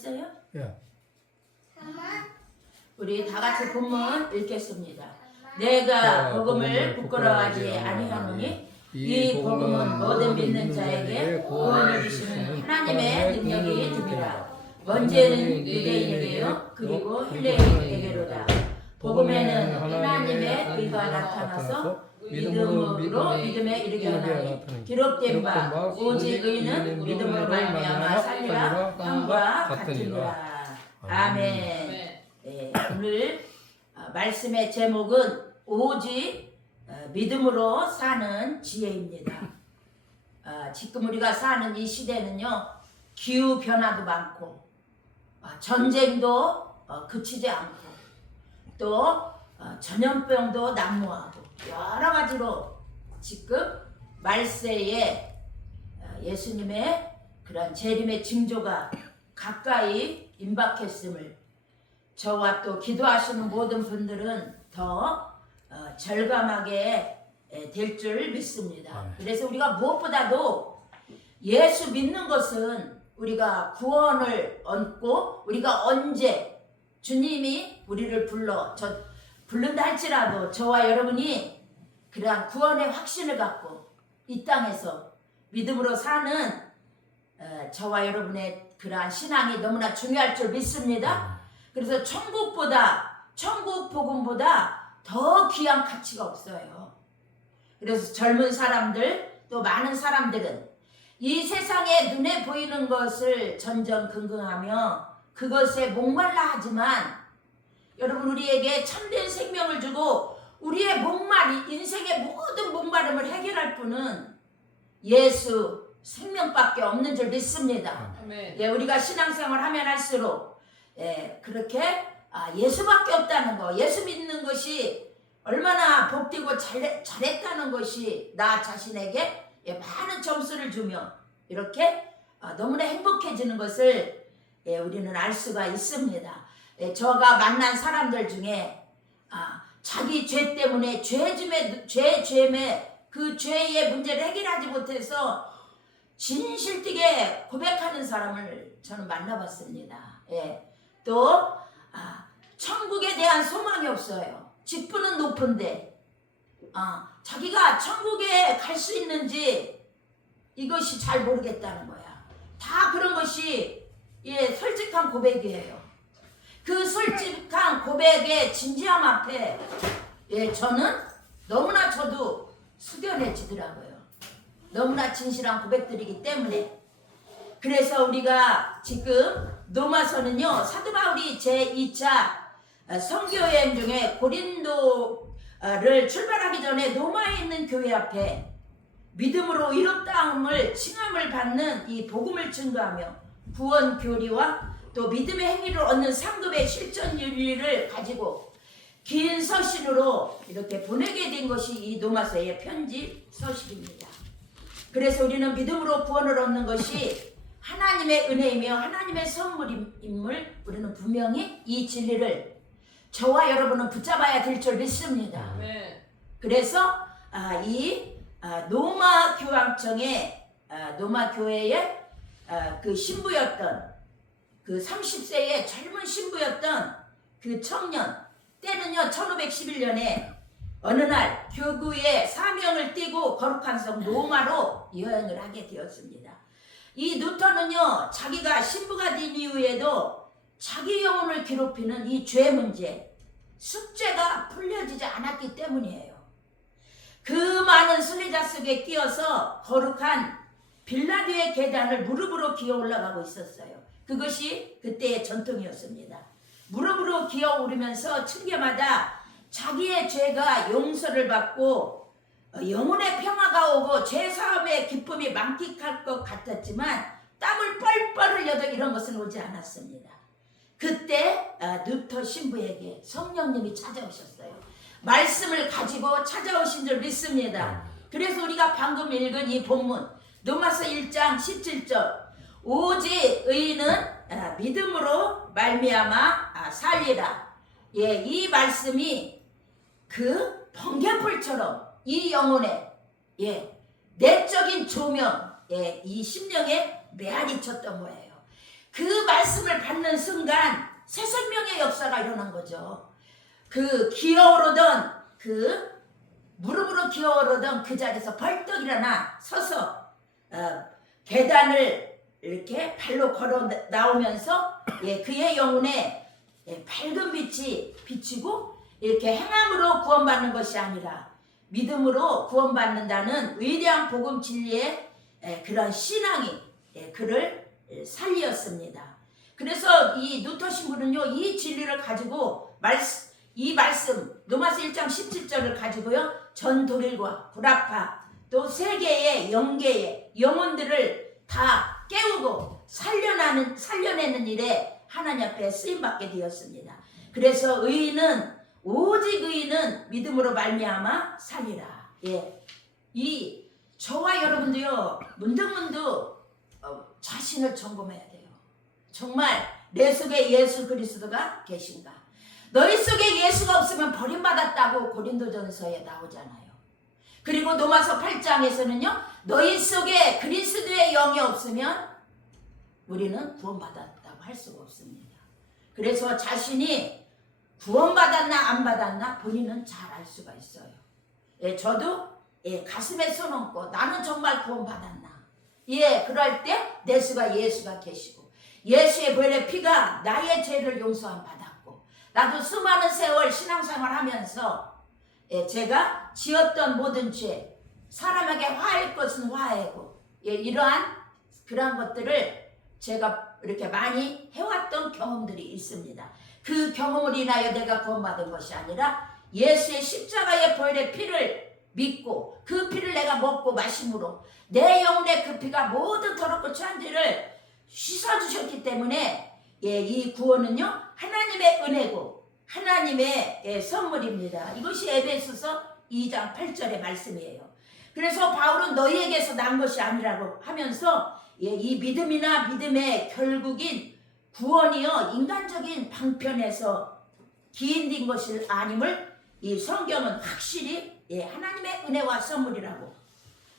됐어요? 예. 우리 다 같이 본문 읽겠습니다. 내가 복음을 부끄러워하지 아니하노니 이 복음은 모든 믿는 자에게 구원을 주시는 하나님의 능력이 듭니다. 먼저는 유대인에게요 그리고 헬레인에게로다. 복음에는 하나님의 의가 나타나서 믿음으로 믿음에 이르게 하나니 기록된 바 오직 의는 믿음으로 말미암아 살리라 함과 같으니라. 아멘. 네, 오늘 말씀의 제목은 오직 믿음으로 사는 지혜입니다. 지금 우리가 사는 이 시대는요 기후 변화도 많고 전쟁도 그치지 않고 또 전염병도 난무하고 여러 가지로 지금 말세에 예수님의 그런 재림의 징조가 가까이 임박했음을 저와 또 기도하시는 모든 분들은 더 절감하게 될 줄 믿습니다. 그래서 우리가 무엇보다도 예수 믿는 것은 우리가 구원을 얻고 우리가 언제 주님이 우리를 부른다 할지라도 저와 여러분이 그러한 구원의 확신을 갖고 이 땅에서 믿음으로 사는 저와 여러분의 그러한 신앙이 너무나 중요할 줄 믿습니다. 그래서 천국 복음보다 더 귀한 가치가 없어요. 그래서 젊은 사람들 또 많은 사람들은 이 세상에 눈에 보이는 것을 전전긍긍하며 그것에 목말라 하지만 여러분 우리에게 참된 생명을 주고 우리의 인생의 모든 목마름을 해결할 분은 예수 생명밖에 없는 줄 믿습니다. 예, 우리가 신앙생활 하면 할수록 그렇게 예수밖에 없다는 거, 예수 믿는 것이 얼마나 복되고 잘했다는 것이 나 자신에게 많은 점수를 주며 이렇게 너무나 행복해지는 것을 우리는 알 수가 있습니다. 저가 만난 사람들 중에 자기 죄 때문에 죄의 그 죄의 문제를 해결하지 못해서 진실되게 고백하는 사람을 저는 만나봤습니다. 또 천국에 대한 소망이 없어요. 직분은 높은데 자기가 천국에 갈 수 있는지 이것이 잘 모르겠다는 거야. 다 그런 것이 솔직한 고백이에요. 그 솔직한 고백의 진지함 앞에 저는 너무나 저도 숙연해지더라고요. 너무나 진실한 고백들이기 때문에. 그래서 우리가 지금 로마서는요 사도 바울이 제2차 선교여행 중에 고린도를 출발하기 전에 로마에 있는 교회 앞에 믿음으로 의롭다함을 칭함을 받는 이 복음을 증거하며 구원 교리와 또 믿음의 행위를 얻는 상급의 실전 윤리를 가지고 긴 서신으로 이렇게 보내게 된 것이 이 로마서의 편지 서식입니다. 그래서 우리는 믿음으로 구원을 얻는 것이 하나님의 은혜이며 하나님의 선물임을 우리는 분명히 이 진리를 저와 여러분은 붙잡아야 될 줄 믿습니다. 그래서 이 로마 교황청의 로마 교회의 그 신부였던 그 30세의 젊은 신부였던 그 청년 때는요 1511년에 어느 날 교구의 사명을 띠고 거룩한 성 로마로 여행을 하게 되었습니다. 이 루터는요 자기가 신부가 된 이후에도 자기 영혼을 괴롭히는 이 죄 문제 숙제가 풀려지지 않았기 때문이에요. 그 많은 순례자 속에 끼어서 거룩한 빌라디오의 계단을 무릎으로 기어 올라가고 있었어요. 그것이 그때의 전통이었습니다. 무릎으로 기어 오르면서 층계마다 자기의 죄가 용서를 받고 영혼의 평화가 오고 죄사함의 기쁨이 만끽할 것 같았지만 땀을 뻘뻘 흘려도 이런 것은 오지 않았습니다. 그때 루터 신부에게 성령님이 찾아오셨어요. 말씀을 가지고 찾아오신 줄 믿습니다. 그래서 우리가 방금 읽은 이 본문 로마서 1장 17절 오직 의인은 믿음으로 말미암아 살리라. 이 말씀이 그 번개불처럼 이 영혼에 내적인 조명 이 심령에 메아리 쳤던 거예요. 그 말씀을 받는 순간 새 생명의 역사가 일어난 거죠. 그 기어오르던 그 무릎으로 기어오르던 그 자리에서 벌떡 일어나 서서 계단을 이렇게 발로 걸어 나오면서 그의 영혼에 밝은 빛이 비치고 이렇게 행함으로 구원받는 것이 아니라 믿음으로 구원받는다는 위대한 복음 진리의 그런 신앙이 그를 살리었습니다. 그래서 이 루터 신부는요, 이 진리를 가지고 이 말씀 로마서 1장 17절을 가지고요, 전도릴과 구라파 또 세계의 영계의 영혼들을 다 깨우고 살려내는 일에 하나님 앞에 쓰임받게 되었습니다. 그래서 오직 의인은 믿음으로 말미암아 살리라. 이 저와 여러분도요, 문득문득 자신을 점검해야 돼요. 정말 내 속에 예수 그리스도가 계신가? 너희 속에 예수가 없으면 버림받았다고 고린도전서에 나오잖아요. 그리고 로마서 8장에서는요, 너희 속에 그리스도의 영이 없으면 우리는 구원받았다고 할 수가 없습니다. 그래서 자신이 구원받았나 안 받았나 본인은 잘 알 수가 있어요. 저도 가슴에 손 얹고 나는 정말 구원받았나? 그럴 때 내 속에 예수가 계시고 예수의 보혈의 피가 나의 죄를 용서함 받았고 나도 수많은 세월 신앙생활 하면서 제가 지었던 모든 죄, 사람에게 화할 것은 화해고 이러한 그러한 것들을 제가 이렇게 많이 해왔던 경험들이 있습니다. 그 경험을 인하여 내가 구원받은 것이 아니라 예수의 십자가의 보혈의 피를 믿고 그 피를 내가 먹고 마심으로 내 영혼의 그 피가 모든 더럽고 취한 죄를 씻어주셨기 때문에 이 구원은요, 하나님의 은혜고 하나님의 선물입니다. 이것이 에베소서 2장 8절의 말씀이에요. 그래서 바울은 너희에게서 난 것이 아니라고 하면서 이 믿음이나 믿음의 결국인 구원이요, 인간적인 방편에서 기인된 것이 아님을 이 성경은 확실히 하나님의 은혜와 선물이라고,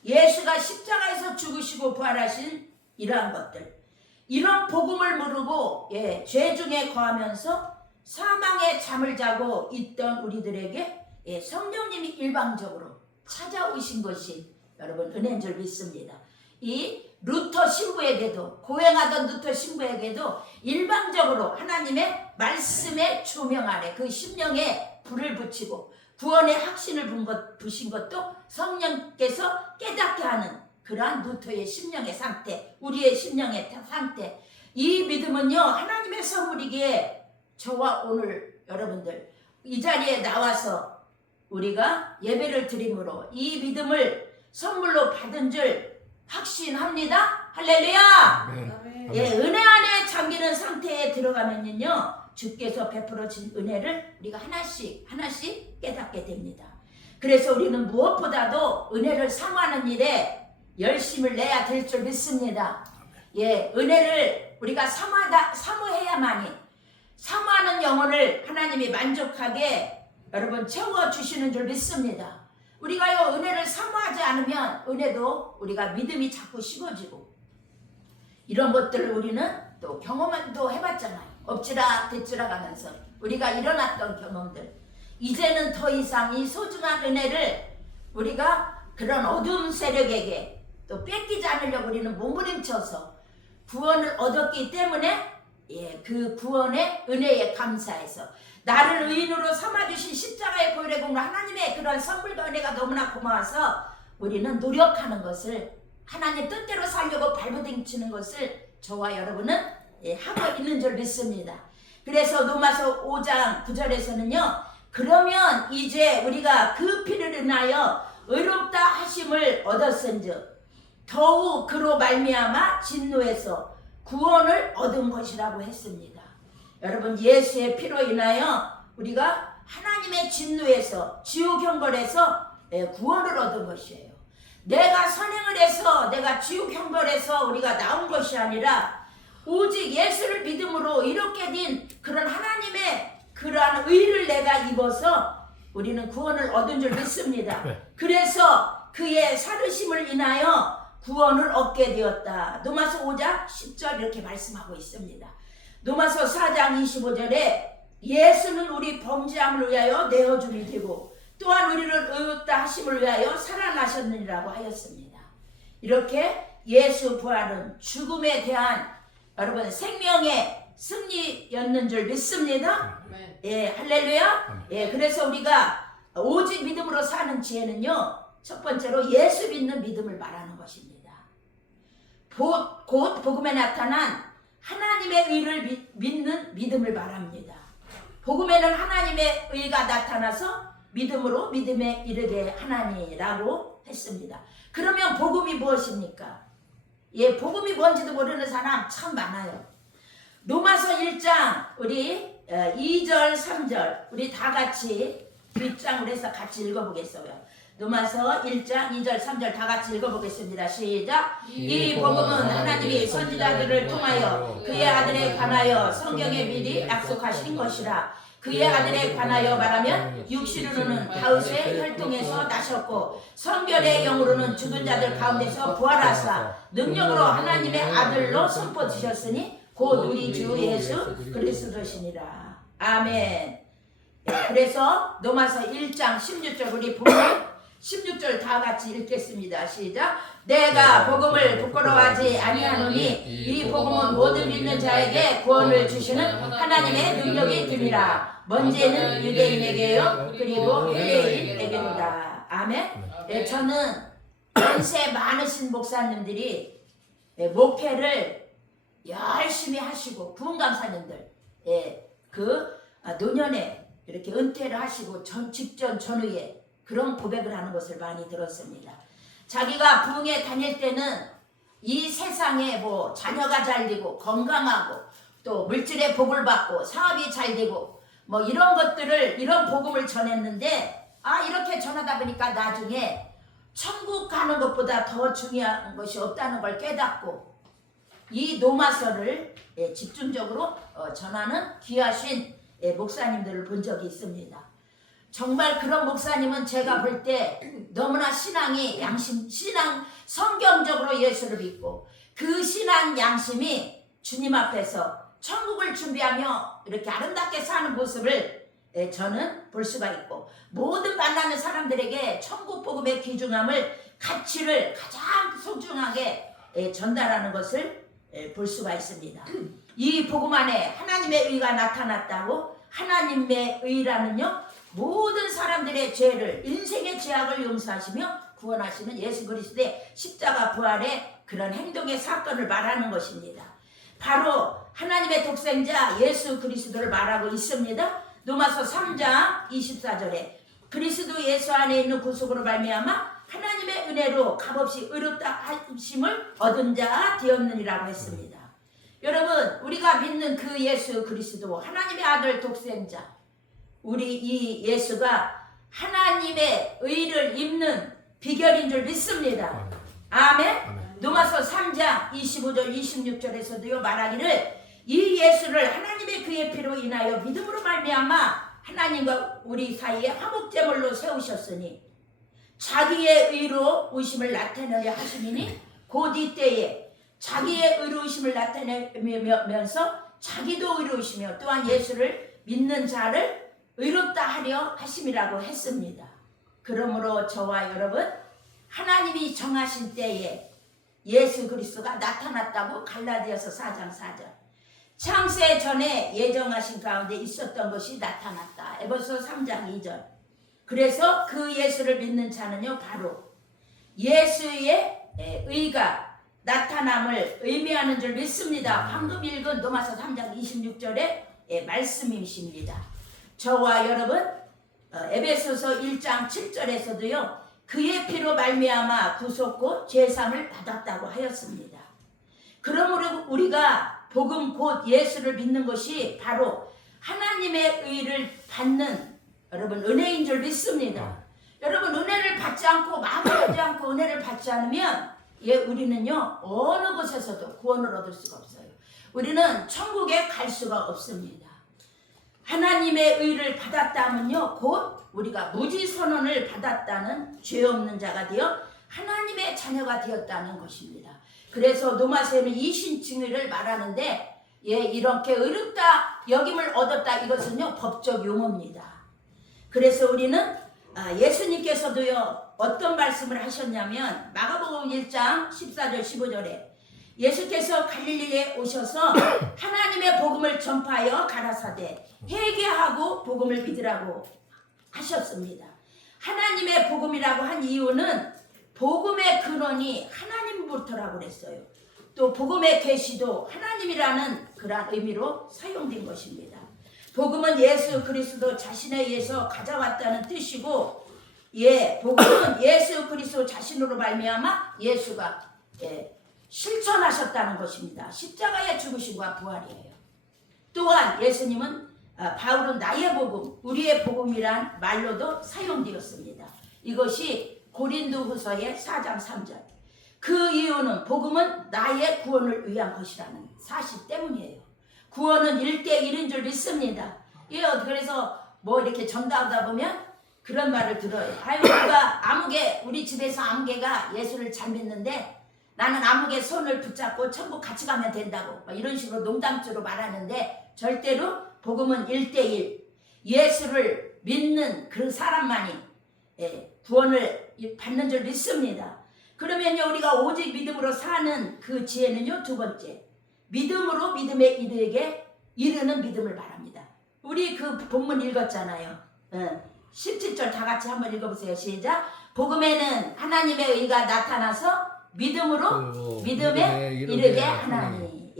예수가 십자가에서 죽으시고 부활하신 이러한 것들, 이런 복음을 모르고 죄 중에 거하면서 사망의 잠을 자고 있던 우리들에게 성령님이 일방적으로 찾아오신 것이 여러분 은혜인 줄 믿습니다. 이 루터 신부에게도, 고행하던 루터 신부에게도 일방적으로 하나님의 말씀의 조명 아래 그 심령에 불을 붙이고 구원의 확신을 부신 것도 성령께서 깨닫게 하는 그러한 루터의 심령의 상태, 우리의 심령의 상태. 이 믿음은요, 하나님의 선물이기에 저와 오늘 여러분들 이 자리에 나와서 우리가 예배를 드림으로 이 믿음을 선물로 받은 줄 확신합니다. 할렐루야! 은혜 안에 잠기는 상태에 들어가면요, 주께서 베풀어 진 은혜를 우리가 하나씩 깨닫게 됩니다. 그래서 우리는 무엇보다도 은혜를 사모하는 일에 열심을 내야 될 줄 믿습니다. 은혜를 우리가 사모해야만이, 사모하는 영혼을 하나님이 만족하게 여러분 채워주시는 줄 믿습니다. 우리가요, 은혜를 사모하지 않으면 은혜도 우리가 믿음이 자꾸 식어지고, 이런 것들을 우리는 또 경험도 해봤잖아요. 엎치락 뒤치락 하면서 우리가 일어났던 경험들, 이제는 더 이상 이 소중한 은혜를 우리가 그런 어두운 세력에게 또 뺏기지 않으려고 우리는 몸부림쳐서 구원을 얻었기 때문에 그 구원의 은혜에 감사해서 나를 의인으로 삼아주신 십자가의 보혈의 공로, 하나님의 그런 선물과 은혜가 너무나 고마워서 우리는 노력하는 것을, 하나님 뜻대로 살려고 발버둥치는 것을 저와 여러분은 하고 있는 줄 믿습니다. 그래서 로마서 5장 9절에서는요, 그러면 이제 우리가 그 피를 인하여 의롭다 하심을 얻었은즉 더욱 그로 말미암아 진노에서 구원을 얻은 것이라고 했습니다. 여러분, 예수의 피로 인하여 우리가 하나님의 진노에서, 지옥 형벌에서 구원을 얻은 것이에요. 내가 선행을 해서, 내가 지옥 형벌에서 우리가 나온 것이 아니라 오직 예수를 믿음으로 이렇게 된 그런 하나님의 그러한 의를 내가 입어서 우리는 구원을 얻은 줄 믿습니다. 그래서 그의 살으심을 인하여 구원을 얻게 되었다. 로마서 5장 10절 이렇게 말씀하고 있습니다. 로마서 4장 25절에 예수는 우리 범죄함을 위하여 내어줌이 되고 또한 우리를 의롭다 하심을 위하여 살아나셨느니라고 하였습니다. 이렇게 예수 부활은 죽음에 대한 여러분 생명의 승리였는 줄 믿습니다. 예, 할렐루야. 예, 그래서 우리가 오직 믿음으로 사는 지혜는요, 첫 번째로 예수 믿는 믿음을 말하는 것입니다. 곧 복음에 나타난 하나님의 의를 믿는 믿음을 말합니다. 복음에는 하나님의 의가 나타나서 믿음으로 믿음에 이르게 하나니라고 했습니다. 그러면 복음이 무엇입니까? 예, 복음이 뭔지도 모르는 사람 참 많아요. 로마서 1장 우리 2절 3절 우리 다 같이 뒷장으로 해서 같이 읽어보겠어요. 로마서 1장 2절 3절 다 같이 읽어보겠습니다. 시작. 이 복음은 하나님이 선지자들을 통하여 그의 아들에 관하여 성경에 미리 약속하신 것이라. 그의 아들에 관하여 말하면 육신으로는 다윗의 혈통에서 나셨고 성결의 영으로는 죽은 자들 가운데서 부활하사 능력으로 하나님의 아들로 선포되셨으니 곧 우리 주 예수 그리스도시니라. 아멘. 네, 그래서 로마서 1장 16절 우리 보면 16절 다 같이 읽겠습니다. 시작. 내가 복음을 부끄러워하지 아니하노니 이 복음은 모든 믿는 자에게 구원을 주시는 하나님의 능력이 됨이라. 먼저는 유대인에게요 그리고 헬레인에게로다. 아멘. 네, 저는 연세 많으신 목사님들이 목회를 열심히 하시고 구원감사님들 노년에 이렇게 은퇴를 하시고 직전 전후에 그런 고백을 하는 것을 많이 들었습니다. 자기가 부흥에 다닐 때는 이 세상에 뭐 자녀가 잘 되고 건강하고 또 물질의 복을 받고 사업이 잘 되고 뭐 이런 것들을 이런 복음을 전했는데 이렇게 전하다 보니까 나중에 천국 가는 것보다 더 중요한 것이 없다는 걸 깨닫고 이 로마서를 집중적으로 전하는 귀하신 목사님들을 본 적이 있습니다. 정말 그런 목사님은 제가 볼 때 너무나 신앙이 신앙 성경적으로 예수를 믿고 그 신앙 양심이 주님 앞에서 천국을 준비하며 이렇게 아름답게 사는 모습을 저는 볼 수가 있고 모든 만나는 사람들에게 천국 복음의 귀중함을 가치를 가장 소중하게 전달하는 것을 볼 수가 있습니다. 이 복음 안에 하나님의 의가 나타났다고 하나님의 의라는요 모든 사람들의 죄를 인생의 죄악을 용서하시며 구원하시는 예수 그리스도의 십자가 부활의 그런 행동의 사건을 말하는 것입니다. 바로 하나님의 독생자 예수 그리스도를 말하고 있습니다. 로마서 3장 24절에 그리스도 예수 안에 있는 구속으로 말미암아 하나님의 은혜로 값없이 의롭다 하심을 얻은 자 되었느니라고 했습니다. 여러분 우리가 믿는 그 예수 그리스도 하나님의 아들 독생자 우리 이 예수가 하나님의 의를 입는 비결인 줄 믿습니다. 아멘. 로마서 3장 25절 26절에서도요 말하기를 이 예수를 하나님의 그의 피로 인하여 믿음으로 말미암아 하나님과 우리 사이에 화목제물로 세우셨으니 자기의 의로 의심을 나타내려 하시니 곧 이때에 자기의 의로우심을 나타내면서 자기도 의로우시며 또한 예수를 믿는 자를 의롭다 하려 하심이라고 했습니다. 그러므로 저와 여러분 하나님이 정하신 때에 예수 그리스도가 나타났다고 갈라디아서 4장 4절 창세 전에 예정하신 가운데 있었던 것이 나타났다. 에베소 3장 2절 그래서 그 예수를 믿는 자는요 바로 예수의 의가 나타남을 의미하는 줄 믿습니다. 방금 읽은 로마서 3장 26절의 말씀이십니다. 저와 여러분 에베소서 1장 7절에서도요 그의 피로 말미암아 구속고 죄사함을 받았다고 하였습니다. 그러므로 우리가 복음 곧 예수를 믿는 것이 바로 하나님의 의를 받는 여러분 은혜인 줄 믿습니다. 여러분 은혜를 받지 않고 마음을 하지 않고 은혜를 받지 않으면 우리는요 어느 곳에서도 구원을 얻을 수가 없어요. 우리는 천국에 갈 수가 없습니다. 하나님의 의를 받았다면요 곧 우리가 무지선언을 받았다는 죄 없는 자가 되어 하나님의 자녀가 되었다는 것입니다. 그래서 로마서에는 이신칭의를 말하는데 이렇게 의롭다 여김을 얻었다 이것은요 법적 용어입니다. 그래서 우리는 예수님께서도요 어떤 말씀을 하셨냐면 마가복음 1장 14절 15절에 예수께서 갈릴리에 오셔서 하나님의 복음을 전파하여 가라사대 회개하고 복음을 믿으라고 하셨습니다. 하나님의 복음이라고 한 이유는 복음의 근원이 하나님부터라고 그랬어요. 또 복음의 계시도 하나님이라는 그런 의미로 사용된 것입니다. 복음은 예수 그리스도 자신에 의해서 가져왔다는 뜻이고 복음은 예수 그리스도 자신으로 말미암아 예수가 실천하셨다는 것입니다. 십자가의 죽으심과 부활이에요. 또한 예수님은 바울은 나의 복음, 우리의 복음이란 말로도 사용되었습니다. 이것이 고린도후서의 4장 3절. 그 이유는 복음은 나의 구원을 위한 것이라는 사실 때문이에요. 구원은 1대1인 줄 믿습니다. 그래서 이렇게 전도하다 보면 그런 말을 들어요. 우리 집에서 아무개가 예수를 잘 믿는데 나는 아무개 손을 붙잡고 천국 같이 가면 된다고 이런 식으로 농담조로 말하는데 절대로 복음은 1대1 예수를 믿는 그 사람만이 구원을 받는 줄 믿습니다. 그러면요 우리가 오직 믿음으로 사는 그 지혜는요 두 번째 믿음으로 믿음의 이들에게 이르는 믿음을 말합니다. 우리 그 본문 읽었잖아요. 17절 다 같이 한번 읽어보세요. 시작. 복음에는 하나님의 의가 나타나서 믿음으로 믿음에 이르게 하나니.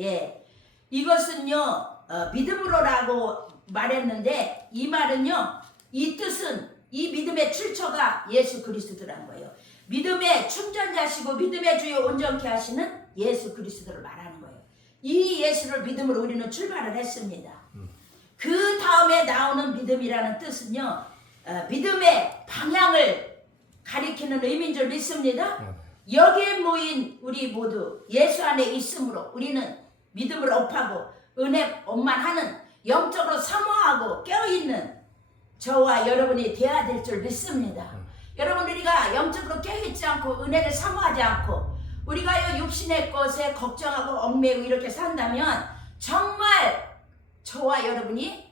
이것은요 믿음으로라고 말했는데 이 말은요 이 뜻은 이 믿음의 출처가 예수 그리스도라는 거예요. 믿음의 충전자시고 믿음의 주요 온전케 하시는 예수 그리스도를 말하는 거예요. 이 예수를 믿음으로 우리는 출발을 했습니다. 그 다음에 나오는 믿음이라는 뜻은요 믿음의 방향을 가리키는 의미인 줄 믿습니다. 여기에 모인 우리 모두 예수 안에 있으므로 우리는 믿음을 업하고 은혜 업만하는 영적으로 사모하고 깨어있는 저와 여러분이 되어야 될 줄 믿습니다. 여러분 우리가 영적으로 깨어있지 않고 은혜를 사모하지 않고 우리가 육신의 것에 걱정하고 얽매고 이렇게 산다면 정말 저와 여러분이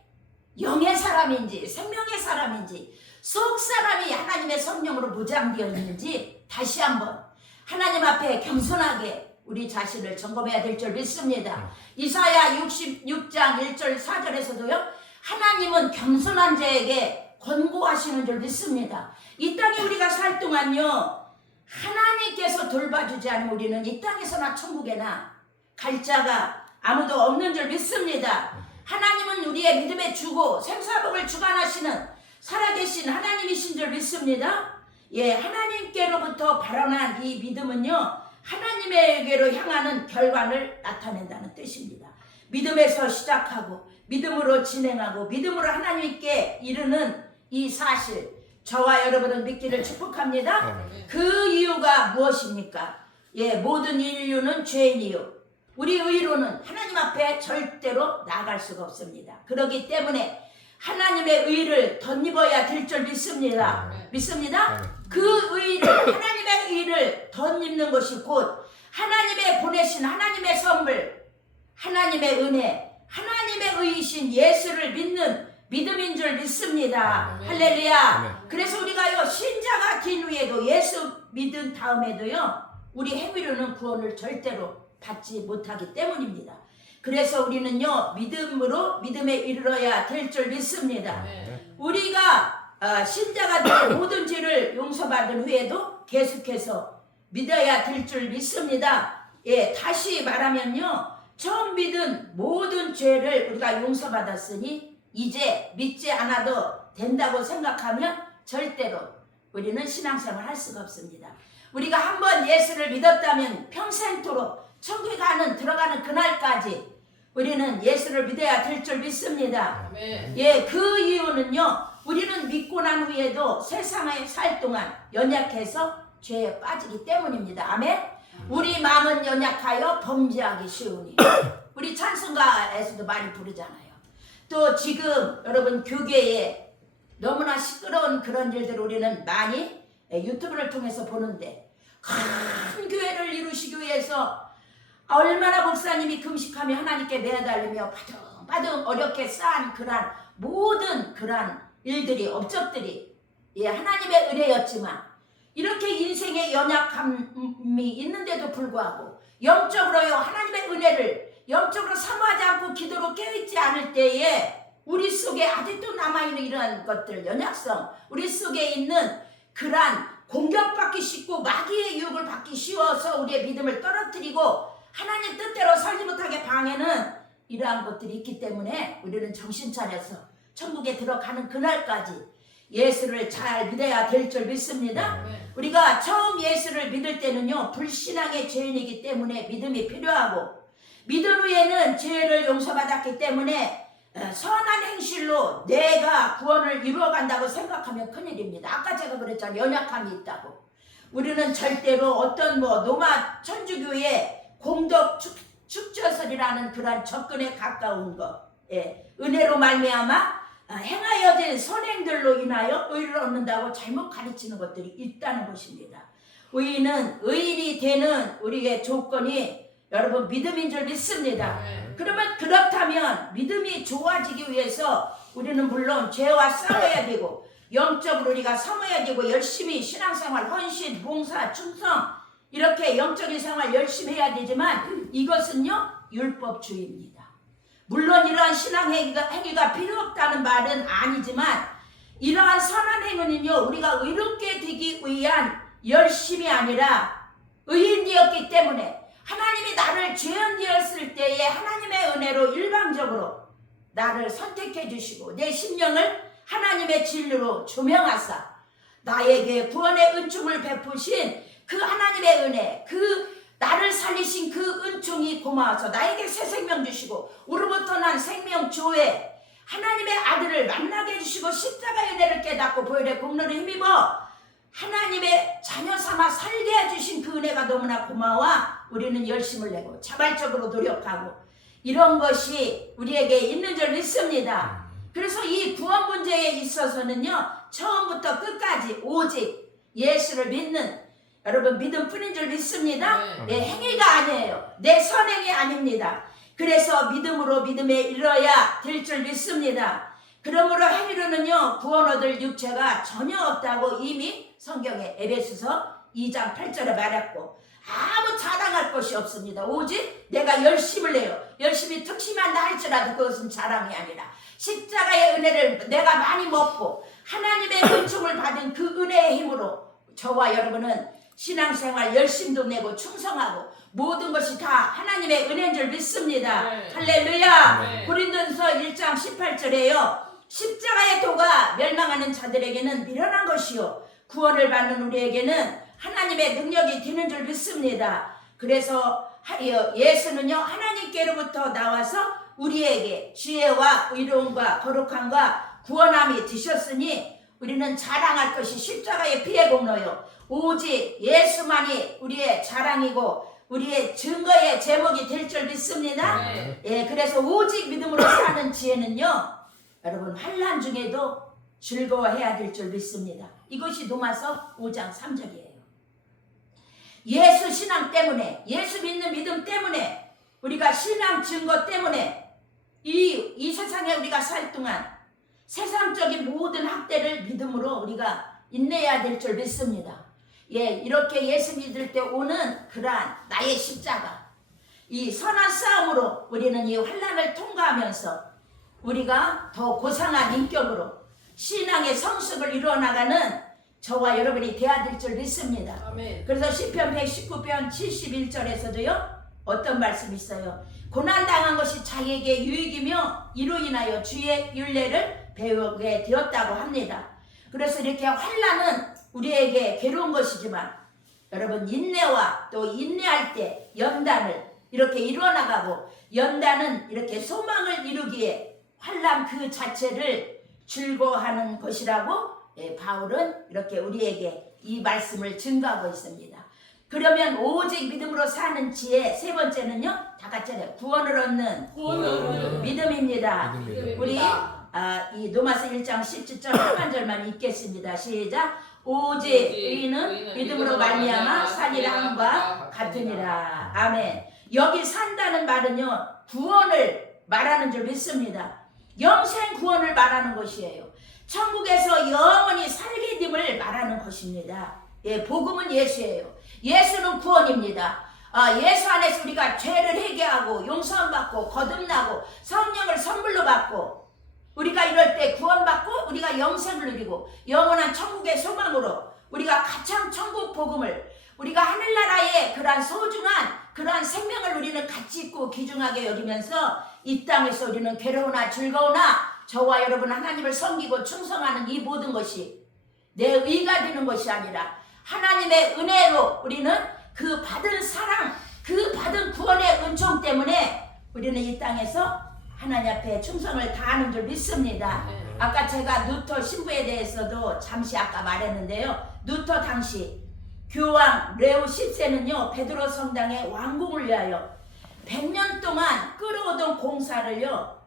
영의 사람인지 생명의 사람인지 속 사람이 하나님의 성령으로 무장되어 있는지 다시 한번 하나님 앞에 겸손하게 우리 자신을 점검해야 될 줄 믿습니다. 이사야 66장 1절 4절에서도요 하나님은 겸손한 자에게 권고하시는 줄 믿습니다. 이 땅에 우리가 살 동안요 하나님께서 돌봐주지 않으면 우리는 이 땅에서나 천국에나 갈 자가 아무도 없는 줄 믿습니다. 하나님은 우리의 믿음의 주고 생사복을 주관하시는 살아계신 하나님이신 줄 믿습니다. 하나님께로부터 발언한 이 믿음은요 하나님에게로 향하는 결과를 나타낸다는 뜻입니다. 믿음에서 시작하고 믿음으로 진행하고 믿음으로 하나님께 이르는 이 사실 저와 여러분은 믿기를 축복합니다. 그 이유가 무엇입니까? 모든 인류는 죄인이요 우리 의로는 하나님 앞에 절대로 나아갈 수가 없습니다. 그렇기 때문에 하나님의 의를 덧입어야 될 줄 믿습니다. 믿습니다? 그 의를 하나님의 의를 덧입는 것이 곧 하나님의 보내신 하나님의 선물 하나님의 은혜 하나님의 의이신 예수를 믿는 믿음인 줄 믿습니다. 할렐루야. 그래서 우리가요 신자가 된 후에도 예수 믿은 다음에도요 우리 행위로는 구원을 절대로 받지 못하기 때문입니다. 그래서 우리는요 믿음으로 믿음에 이르러야 될 줄 믿습니다. 우리가 신자가 된 모든 죄를 용서받은 후에도 계속해서 믿어야 될 줄 믿습니다. 다시 말하면요 처음 믿은 모든 죄를 우리가 용서받았으니 이제 믿지 않아도 된다고 생각하면 절대로 우리는 신앙생활을 할 수가 없습니다. 우리가 한번 예수를 믿었다면 평생토록 천국에 들어가는 그날까지 우리는 예수를 믿어야 될 줄 믿습니다. 그 이유는요 우리는 믿고 난 후에도 세상에 살 동안 연약해서 죄에 빠지기 때문입니다. 아멘. 우리 마음은 연약하여 범죄하기 쉬우니 우리 찬송가에서도 많이 부르잖아요. 또 지금 여러분 교계에 너무나 시끄러운 그런 일들을 우리는 많이 유튜브를 통해서 보는데 큰 교회를 이루시기 위해서 얼마나 목사님이 금식하며 하나님께 매달리며 바둥바둥 어렵게 쌓은 그러한 모든 그러한 일들이 업적들이 하나님의 은혜였지만 이렇게 인생의 연약함이 있는데도 불구하고 영적으로요 하나님의 은혜를 영적으로 사모하지 않고 기도로 깨어있지 않을 때에 우리 속에 아직도 남아있는 이러한 것들 연약성 우리 속에 있는 그러한 공격받기 쉽고 마귀의 유혹을 받기 쉬워서 우리의 믿음을 떨어뜨리고 하나님 뜻대로 살지 못하게 방해는 이러한 것들이 있기 때문에 우리는 정신 차려서 천국에 들어가는 그날까지 예수를 잘 믿어야 될 줄 믿습니다. 우리가 처음 예수를 믿을 때는요 불신앙의 죄인이기 때문에 믿음이 필요하고 믿음 후에는 죄를 용서받았기 때문에 선한 행실로 내가 구원을 이루어간다고 생각하면 큰일입니다. 아까 제가 그랬잖아요. 연약함이 있다고. 우리는 절대로 어떤 노마 천주교의 공덕 축저설이라는 그러한 접근에 가까운 것 은혜로 말미암아 행하여진 선행들로 인하여 의를 얻는다고 잘못 가르치는 것들이 있다는 것입니다. 의인이 되는 우리의 조건이 여러분 믿음인 줄 믿습니다. 그러면 그렇다면 믿음이 좋아지기 위해서 우리는 물론 죄와 싸워야 되고 영적으로 우리가 섬어야 되고 열심히 신앙생활 헌신 봉사 충성 이렇게 영적인 생활 열심히 해야 되지만 이것은요 율법주의입니다. 물론 이러한 신앙 행위가 필요 없다는 말은 아니지만 이러한 선한 행위는요 우리가 의롭게 되기 위한 열심이 아니라 의인되었기 때문에 하나님이 나를 죄인 되었을 때에 하나님의 은혜로 일방적으로 나를 선택해 주시고 내 심령을 하나님의 진리로 조명하사 나에게 구원의 은총을 베푸신 그 하나님의 은혜 나를 살리신 그 은총이 고마워서 나에게 새 생명 주시고 우로부터 난 생명 조회 하나님의 아들을 만나게 해주시고 십자가의 은혜를 깨닫고 보혈의 공로를 힘입어 하나님의 자녀 삼아 살게 해주신 그 은혜가 너무나 고마워 우리는 열심을 내고 자발적으로 노력하고 이런 것이 우리에게 있는 줄 믿습니다. 그래서 이 구원 문제에 있어서는요 처음부터 끝까지 오직 예수를 믿는 여러분 믿음뿐인 줄 믿습니다. 내 행위가 아니에요. 내 선행이 아닙니다. 그래서 믿음으로 믿음에 이르러야 될 줄 믿습니다. 그러므로 행위로는요 구원 얻을 육체가 전혀 없다고 이미 성경에 에베소서 2장 8절에 말했고 아무 자랑할 것이 없습니다. 오직 내가 열심을 내요. 열심히 특심한다 할지라도 그것은 자랑이 아니라 십자가의 은혜를 내가 많이 먹고 하나님의 은총을 받은 그 은혜의 힘으로 저와 여러분은 신앙생활 열심도 내고 충성하고 모든 것이 다 하나님의 은혜인 줄 믿습니다. 할렐루야. 고린도전서 1장 18절에요. 십자가의 도가 멸망하는 자들에게는 미련한 것이요 구원을 받는 우리에게는 하나님의 능력이 되는 줄 믿습니다. 그래서 예수는요 하나님께로부터 나와서 우리에게 지혜와 의로움과 거룩함과 구원함이 되셨으니 우리는 자랑할 것이 십자가의 피의 공로요 오직 예수만이 우리의 자랑이고 우리의 증거의 제목이 될 줄 믿습니다. 그래서 오직 믿음으로 사는 지혜는요 여러분 환난 중에도 즐거워해야 될 줄 믿습니다. 이것이 로마서 5장 3절이에요. 예수 신앙 때문에 예수 믿는 믿음 때문에 우리가 신앙 증거 때문에 이 세상에 우리가 살 동안 세상적인 모든 학대를 믿음으로 우리가 인내해야 될 줄 믿습니다. 이렇게 예수 믿을 때 오는 그러한 나의 십자가 이 선한 싸움으로 우리는 이 환난을 통과하면서 우리가 더 고상한 인격으로 신앙의 성숙을 이루어나가는 저와 여러분이 되어야 될 줄 믿습니다. 아멘. 그래서 시편 119편 71절에서도요 어떤 말씀이 있어요. 고난당한 것이 자기에게 유익이며 이로 인하여 주의 율례를 배우게 되었다고 합니다. 그래서 이렇게 환난은 우리에게 괴로운 것이지만 여러분 인내와 또 인내할 때 연단을 이렇게 이루어나가고 연단은 이렇게 소망을 이루기에 환난 그 자체를 즐거워하는 것이라고 바울은 이렇게 우리에게 이 말씀을 증거하고 있습니다. 그러면 오직 믿음으로 사는 지혜 세 번째는요 다 같이 해요. 구원을 얻는 믿음입니다. 우리 이 로마서 1장 17절 후반절만 읽겠습니다. 시작. 오직 의인은 믿음으로 말미암아 살리라 함과 같으니라. 아멘. 여기 산다는 말은요, 구원을 말하는 줄 믿습니다. 영생 구원을 말하는 것이에요. 천국에서 영원히 살게 됨을 말하는 것입니다. 예, 복음은 예수예요. 예수는 구원입니다. 예수 안에서 우리가 죄를 회개하고 용서함 받고 거듭나고 성령을 선물로 받고, 우리가 이럴 때 구원받고 우리가 영생을 누리고 영원한 천국의 소망으로 우리가 가참 천국 복음을, 우리가 하늘나라의 그러한 소중한 그러한 생명을 우리는 가치 있고 귀중하게 여기면서 이 땅에서 우리는 괴로우나 즐거우나 저와 여러분 하나님을 섬기고 충성하는 이 모든 것이 내 의가 되는 것이 아니라 하나님의 은혜로 우리는 그 받은 사랑, 그 받은 구원의 은총 때문에 우리는 이 땅에서 하나님 앞에 충성을 다하는 줄 믿습니다. 아까 제가 누터 신부에 대해서도 잠시 아까 말했는데요. 누터 당시 교황 레오 10세는요 베드로 성당의 완공을 위하여 100년 동안 끌어오던 공사를요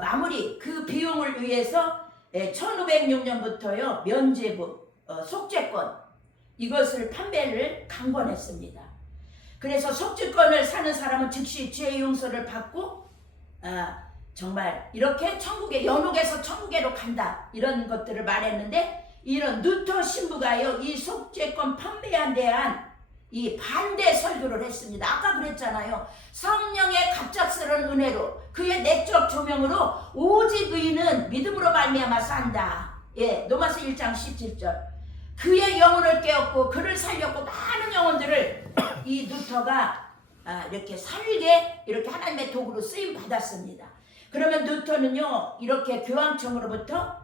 마무리, 그 비용을 위해서 1506년부터요 면죄부, 속죄권 이것을 판매를 강권했습니다. 그래서 속죄권을 사는 사람은 즉시 죄 용서를 받고 정말 이렇게 천국에, 연옥에서 천국에로 간다, 이런 것들을 말했는데, 이런 누터 신부가요 이 속죄권 판매에 대한 이 반대 설교를 했습니다. 아까 그랬잖아요. 성령의 갑작스러운 은혜로 그의 내적 조명으로 오직 의인은 믿음으로 말미암아 산다. 예, 로마서 1장 17절. 그의 영혼을 깨웠고 그를 살렸고 많은 영혼들을 이 누터가 이렇게 살게, 이렇게 하나님의 도구로 쓰임 받았습니다. 그러면 누터는요 이렇게 교황청으로부터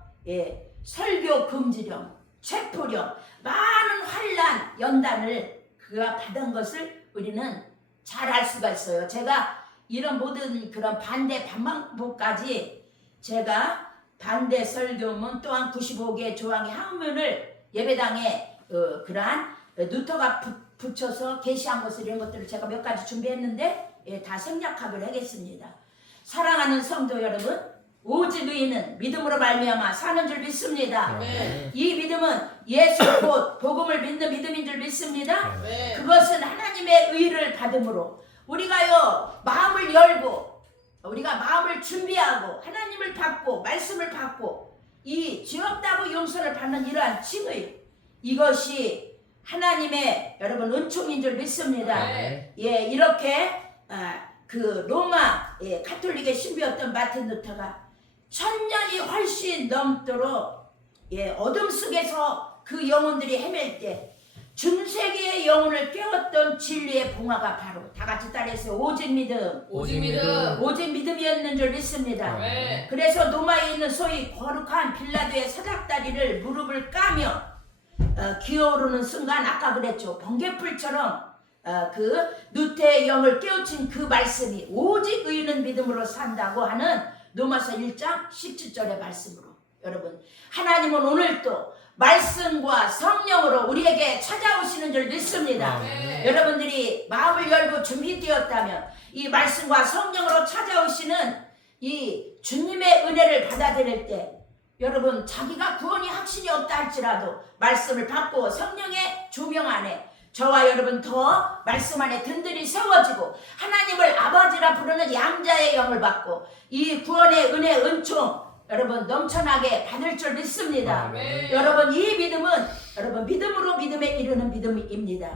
설교 금지령, 체포령, 많은 환란 연단을 그가 받은 것을 우리는 잘 알 수가 있어요. 제가 이런 모든 그런 반대 반망부까지 제가 반대 설교문 또한 95개의 조항의 항문을 예배당에 그러한 누터가 붙여서 게시한 것을, 이런 것들을 제가 몇 가지 준비했는데 다 생략하기로 하겠습니다. 사랑하는 성도 여러분, 오직 의인은 믿음으로 말미암아 사는 줄 믿습니다. 이 믿음은 예수 곧 복음을 믿는 믿음인 줄 믿습니다. 그것은 하나님의 의를 받음으로 우리가요 마음을 열고 우리가 마음을 준비하고 하나님을 받고 말씀을 받고 이 죄없다고 용서를 받는 이러한 칭의, 이것이 하나님의 여러분 은총인 줄 믿습니다. 예, 이렇게 그 로마 가톨릭의 신부였던 마틴 루터가 1000년이 훨씬 넘도록 어둠 속에서 그 영혼들이 헤맬 때 중세기의 영혼을 깨웠던 진리의 봉화가 바로 다 같이 따라해서 오직 믿음, 오직 믿음, 오직 믿음이었는 줄 믿습니다. 그래서 로마에 있는 소위 거룩한 빌라도의 사닥다리를 무릎을 까며 기어오르는 순간, 아까 그랬죠, 번개불처럼 그 누태의 영을 깨우친 그 말씀이 오직 의인은 믿음으로 산다고 하는 로마서 1장 17절의 말씀으로, 여러분 하나님은 오늘도 말씀과 성령으로 우리에게 찾아오시는 줄 믿습니다. 여러분들이 마음을 열고 준비되었다면 이 말씀과 성령으로 찾아오시는 이 주님의 은혜를 받아들일 때, 여러분 자기가 구원이 확신이 없다 할지라도 말씀을 받고 성령의 조명 안에 저와 여러분 더 말씀 안에 든든히 세워지고 하나님을 아버지라 부르는 양자의 영을 받고 이 구원의 은혜 은총 여러분 넘쳐나게 받을 줄 믿습니다. 여러분 이 믿음은 여러분 믿음으로 믿음에 이르는 믿음입니다.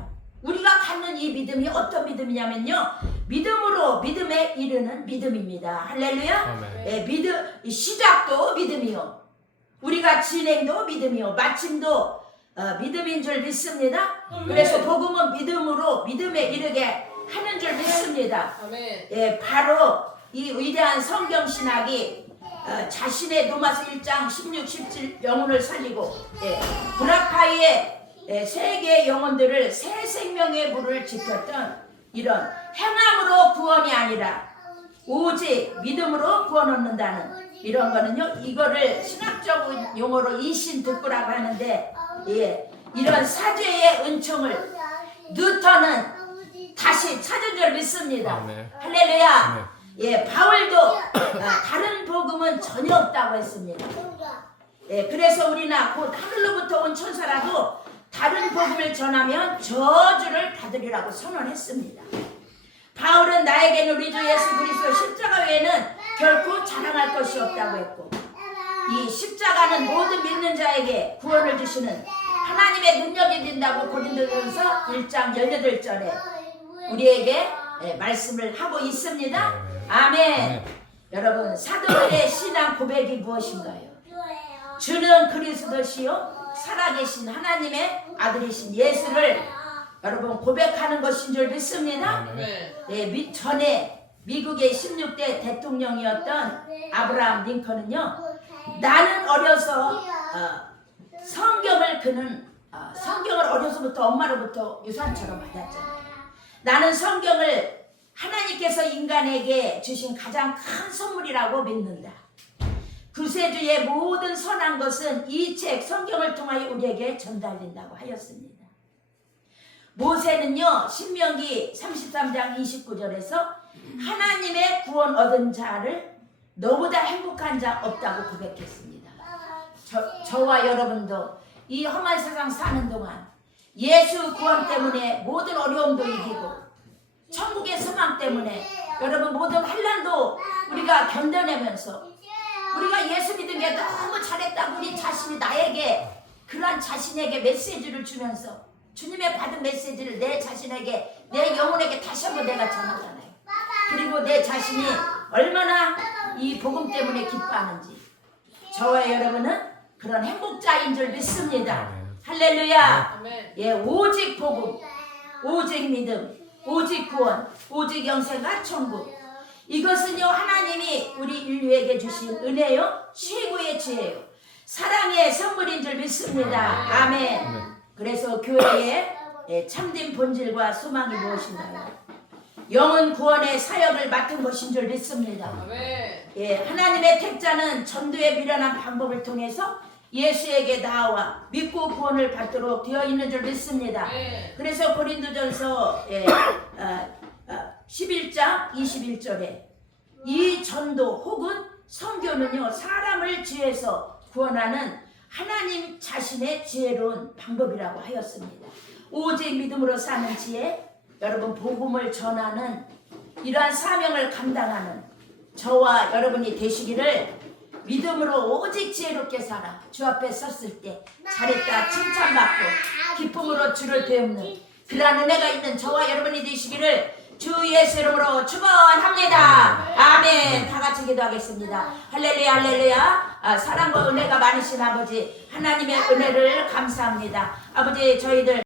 우리가 갖는 이 믿음이 어떤 믿음이냐면요, 믿음으로 믿음에 이르는 믿음입니다. 할렐루야. 믿음, 시작도 믿음이요, 우리가 진행도 믿음이요, 마침도 믿음인 줄 믿습니다. 그래서 복음은 믿음으로 믿음에 이르게 하는 줄 믿습니다. 바로 이 위대한 성경 신학이 자신의 로마서 1장 16, 17 영혼을 살리고 브라카이의 세 개의 영혼들을 새 생명의 물을 지켰던 이런 행함으로 구원이 아니라 오직 믿음으로 구원 얻는다는 이런 거는요, 이거를 신학적 용어로 이신득구라고 하는데, 이런 사죄의 은총을 누터는 다시 찾은 줄 믿습니다. 할렐루야. 바울도 다른 복음은 전혀 없다고 했습니다. 그래서 우리나 곧 하늘로부터 온 천사라도 다른 복음을 전하면 저주를 받으리라고 선언했습니다. 바울은 나에게는 우리 주 예수 그리스도 십자가 외에는 결코 자랑할 것이 없다고 했고, 이 십자가는 모든 믿는 자에게 구원을 주시는 하나님의 능력이 된다고 고린도전서 1장 18절에 우리에게 말씀을 하고 있습니다. 아멘. 여러분, 사도들의 신앙 고백이 무엇인가요? 주는 그리스도시요 살아계신 하나님의 아들이신 예수를 여러분 고백하는 것인 줄 믿습니다. 전에 미국의 16대 대통령이었던 아브라함 링컨은요, 나는 어려서 성경을 어려서부터 엄마로부터 유산처럼 받았잖아요. 나는 성경을 하나님께서 인간에게 주신 가장 큰 선물이라고 믿는다. 구세주의 모든 선한 것은 이 책 성경을 통하여 우리에게 전달된다고 하였습니다. 모세는요, 신명기 33장 29절에서 하나님의 구원 얻은 자를 너보다 행복한 자 없다고 고백했습니다. 저와 여러분도 이 험한 세상 사는 동안 예수 구원 때문에 모든 어려움도 이기고 천국의 소망 때문에 여러분 모든 환난도 우리가 견뎌내면서 우리가 예수 믿은 게 너무 잘했다고 우리 자신이 나에게 그러한 자신에게 메시지를 주면서 주님의 받은 메시지를 내 자신에게 내 영혼에게 다시 한번 내가 전하잖아요. 그리고 내 자신이 얼마나 이 복음 때문에 기뻐하는지 저와 여러분은 그런 행복자인 줄 믿습니다. 할렐루야. 오직 복음, 오직 믿음, 오직 구원, 오직 영생과 천국, 이것은요 하나님이 우리 인류에게 주신 은혜요 최고의 지혜요 사랑의 선물인 줄 믿습니다. 아멘. 그래서 교회의 참된 본질과 소망이 무엇인가요? 영혼 구원의 사역을 맡은 것인 줄 믿습니다. 하나님의 택자는 전도에 미련한 방법을 통해서 예수에게 나와 믿고 구원을 받도록 되어 있는 줄 믿습니다. 그래서 고린도전서 11장 21절에 이 전도 혹은 선교는요 사람을 지혜에서 구원하는 하나님 자신의 지혜로운 방법이라고 하였습니다. 오직 믿음으로 사는 지혜, 여러분 복음을 전하는 이러한 사명을 감당하는 저와 여러분이 되시기를 믿음으로 오직 지혜롭게 살아 주 앞에 섰을 때 잘했다 칭찬받고 기쁨으로 주를 배우는 그러한 은혜가 있는 저와 여러분이 되시기를 주 예수 이름으로 축원합니다. 아멘. 다 같이 기도하겠습니다. 할렐루야 할렐루야. 사랑과 은혜가 많으신 아버지 하나님의 은혜를 감사합니다. 아버지 저희들